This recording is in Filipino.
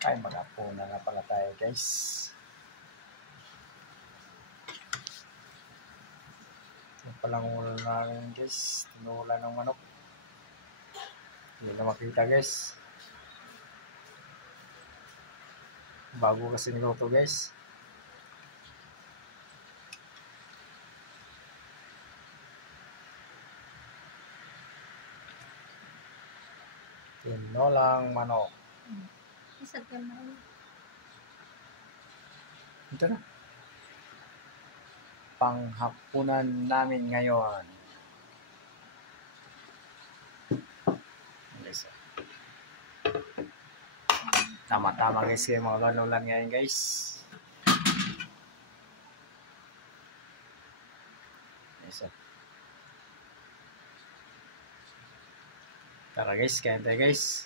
Ay, mag-apuna na pala tayo, guys. Ito palang ulo namin, guys. Tinula ng manok. Hindi na makita, guys. Bago kasi niluto, guys. Tinolang manok. Isa ka na. Ito na. Panghapunan namin ngayon. Guys. Tama-tama, guys. Kaya mga ulan ngayon, guys. Guys. Tara, guys. Kaya tayo, guys.